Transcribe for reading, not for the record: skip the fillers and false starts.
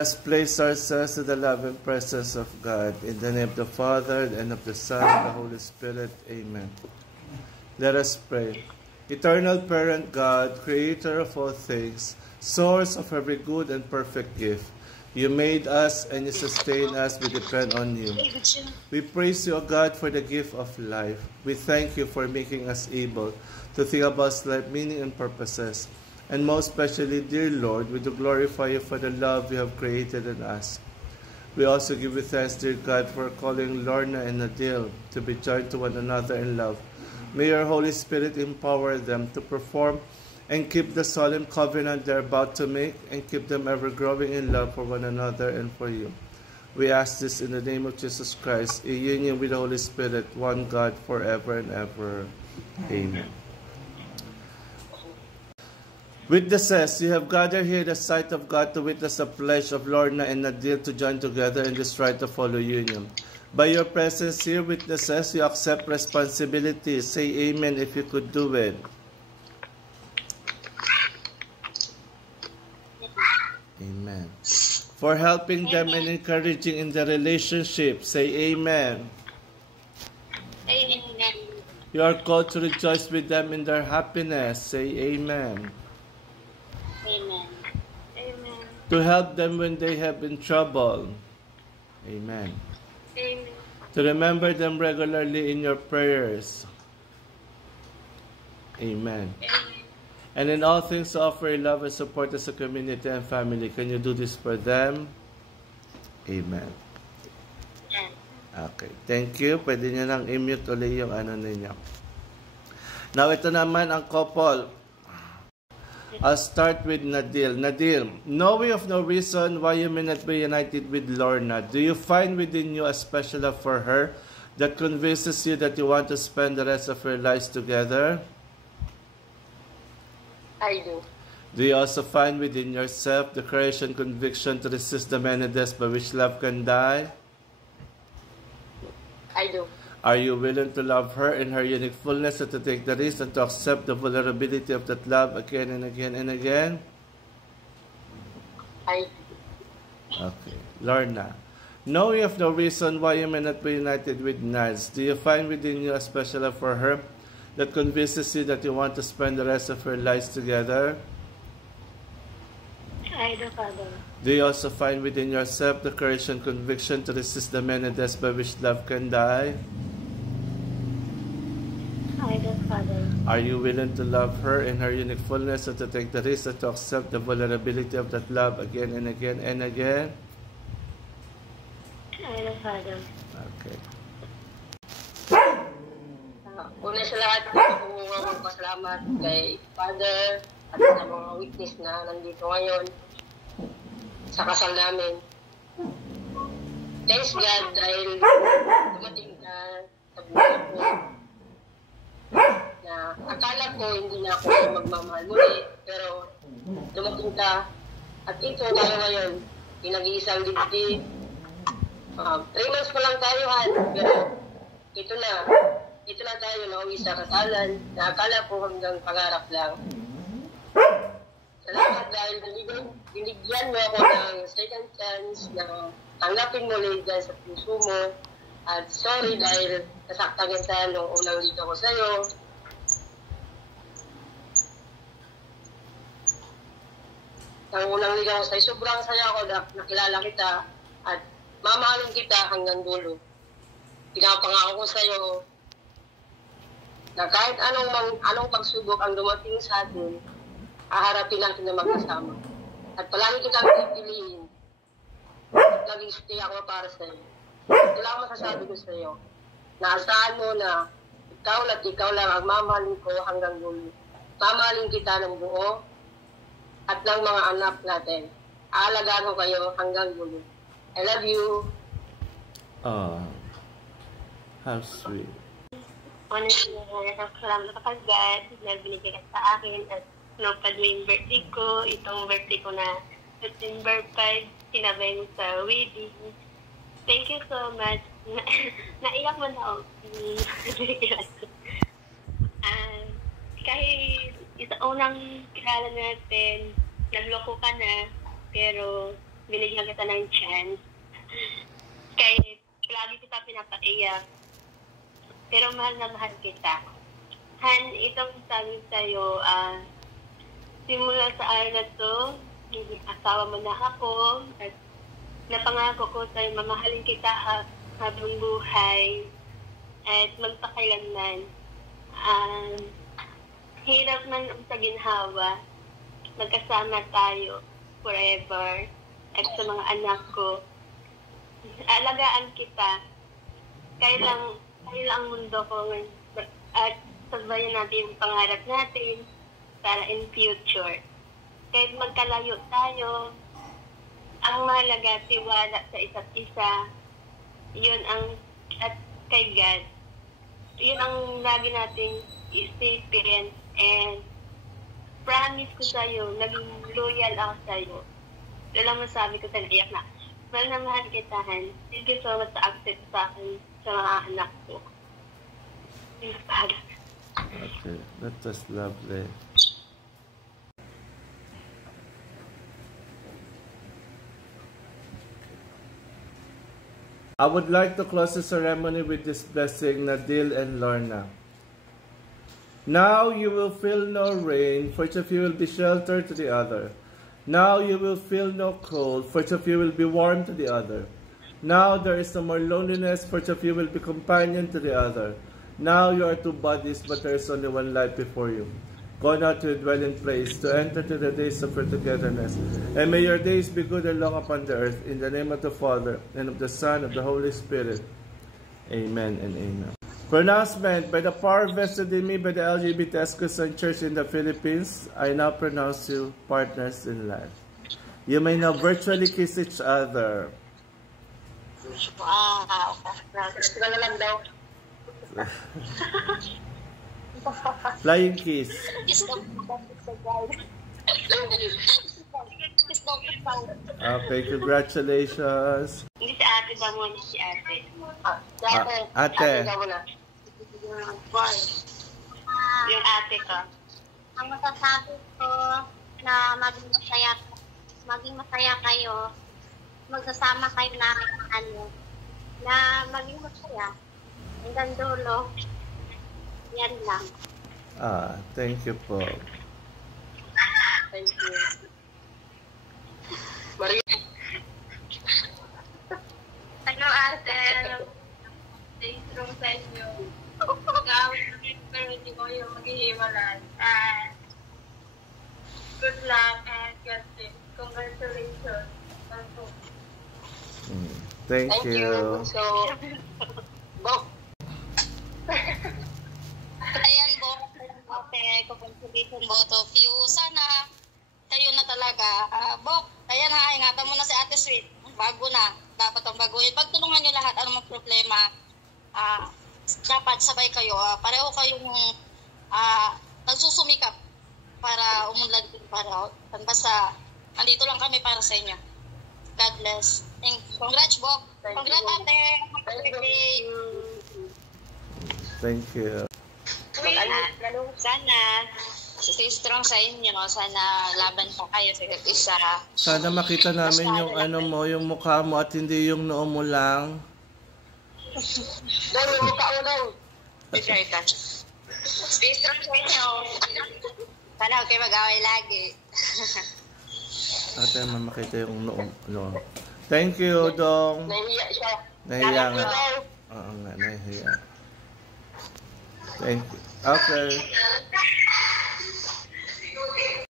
Let's place ourselves in the love and presence of God. In the name of the Father, and of the Son, and the Holy Spirit. Amen. Let us pray. Eternal Parent God, Creator of all things, source of every good and perfect gift, you made us and you sustain us. We depend on you. We praise you, O God, for the gift of life. We thank you for making us able to think about life, meaning and purposes. And most especially, dear Lord, we do glorify you for the love you have created in us. We also give you thanks, dear God, for calling Lorna and Nadil to be joined to one another in love. May your Holy Spirit empower them to perform and keep the solemn covenant they're about to make, and keep them ever growing in love for one another and for you. We ask this in the name of Jesus Christ, in union with the Holy Spirit, one God, forever and ever. Amen. Witnesses, you have gathered here the sight of God to witness the pledge of Lorna and Nadil to join together in this right of holy union. By your presence here, witnesses, you accept responsibility. Say amen if you could do it. Amen. For helping them and encouraging in the relationship, say amen. Amen. You are called to rejoice with them in their happiness, say amen. Amen. Amen. To help them when they have in trouble, amen. Amen. To remember them regularly in your prayers, amen. Amen. And in all things offer love and support as a community and family. Can you do this for them? Amen. Okay. Thank you. Pwede nyo nang i-mute ulit yung ano ninyo. Now, ito naman ang couple. I'll start with Nadil. Nadil, knowing of no reason why you may not be united with Lorna, do you find within you a special love for her that convinces you that you want to spend the rest of your lives together? I do. Do you also find within yourself the courage and conviction to resist the many deaths by which love can die? I do. Are you willing to love her in her unique fullness and to take the risk and to accept the vulnerability of that love again and again and again? I do. Okay. Lorna, knowing of no reason why you may not be united with Naz, do you find within you a special love for her that convinces you that you want to spend the rest of your lives together? I do, Father. Do you also find within yourself the courage and conviction to resist the many deaths by which love can die? I do, Father. Are you willing to love her in her unique fullness and to take the risk and to accept the vulnerability of that love again and again and again? I do, Father. Okay. Una sa lahat, gusto ko magpasalamat kay Father at sa mga witness na nandito ngayon sa kasal namin. Thanks God dahil dumating ka sa buhay ko na akala ko hindi na ako magmamahal muli, pero dumating ka at ito tayo ngayon, pinag-iisang dibdib. 3 months pa lang tayo, Han, pero ito na tayo nauwi sa kasalan na akala ko hanggang pangarap lang. Salamat dahil binigyan mo ako ng second chance na tanggapin mo ulit dahil sa puso mo. At sorry dahil nasaktan kita nung unang dito ko sa'yo. Nang unang ligaw ko sa'yo, sobrang saya ako na nakilala kita at mamahalin kita hanggang dulo. Pinapangako ko sa'yo na kahit anong pagsubok ang dumating sa atin, haharapin natin na magkasama. At palagi kitang pipiliin. At laging stay ako para sa'yo. Ito lang masasabi ko sa'yo. Naasahan mo na ikaw lang ang mamahalin ko hanggang dulo. Mamahalin kita ng buo at ng mga anak natin. Aalagaan ko kayo hanggang dulo. I love you. Oh, how sweet. Honestly, salamat kapag God na binigay ka sa akin at nupad mo yung birthday ko. Itong birthday ko na September 5, sinabay mo sa wedding. Thank you so much. Naiyak mo na ako. Kahit isa unang kilala natin, nagloko ka na, pero binigyan kita ng chance. Kahit lagi kita pinapaiyak. Pero mahal na mahal kita. Han, itong sabi sa'yo, simula sa araw na to, asawa mo na ako, at napangako ko sa'yo, mamahalin kita habang buhay, at magpakailanman. Hirap man sa ginhawa, magkasama tayo forever, at sa mga anak ko. Alagaan kita, kailang ang mundo ko, at sabayan natin yung pangarap natin para in future. Kahit magkalayo tayo, ang mahalaga, tiwala sa isa't isa. Yun ang, at kay God, yun ang lagi nating isipin. And promise ko sa'yo, naging loyal ako sa'yo. Ito lang masabi ko sa naiyak na, mahal na mahal kita, Han. Thank you so much sa accept sa akin, sa mga anak ko. Okay, that was lovely. I would like to close the ceremony with this blessing, Nadil and Lorna. Now you will feel no rain, for each of you will be sheltered to the other. Now you will feel no cold, for each of you will be warm to the other. Now there is no more loneliness, for each of you will be companion to the other. Now you are two bodies, but there is only one life before you. Go now to your dwelling place, to enter to the days of your togetherness. And may your days be good and long upon the earth, in the name of the Father, and of the Son, and of the Holy Spirit. Amen and amen. Pronouncement: by the power vested in me by the LGBTQ Church in the Philippines, I now pronounce you partners in life. You may now virtually kiss each other. Wow. Gusto ka na lang daw. Flying kiss. Okay, congratulations. Hindi si ate ba muna, si ate. Ate. Yung ate ko. Ang masasabi ko na maging masaya kayo, magsasama kayo namin na maging masaya hanggang dulo. Yan lang. Thank you po. Thank you. Maria. Ano ate? Stay strong sa inyo. Mag-aawit namin pero hindi ko yung maghihiwalan. And good luck and God bless. Congratulations. Thank you. So, Bok. Ayan, Bok. Ate, congratulations both of you. Sana kayo na talaga. Bok, ayan ha, ingatan mo na si Ate Sweet. Bago na. Dapat ang baguhin. Pagtulungan nyo lahat, anong problema, dapat sabay kayo. Pareho kayong nagsusumikap para umunlad para basta nandito lang kami para sa inyo. God bless. Congrats, Bok. Congrats, Ate. Thank you. Sana stay strong sa inyo. Sana laban pa kayo sa isa't isa. Sana makita namin yung yung mukha mo at hindi yung noo mo lang. Dahil yung mukha mo lang. Stay strong sa inyo. Sana huwag kayo mag-away lagi. Ate, makita yung noo. Thank you, Dong. Nahiya siya. Nahiya nga. Oo nga, nahiya. Thank you. Okay.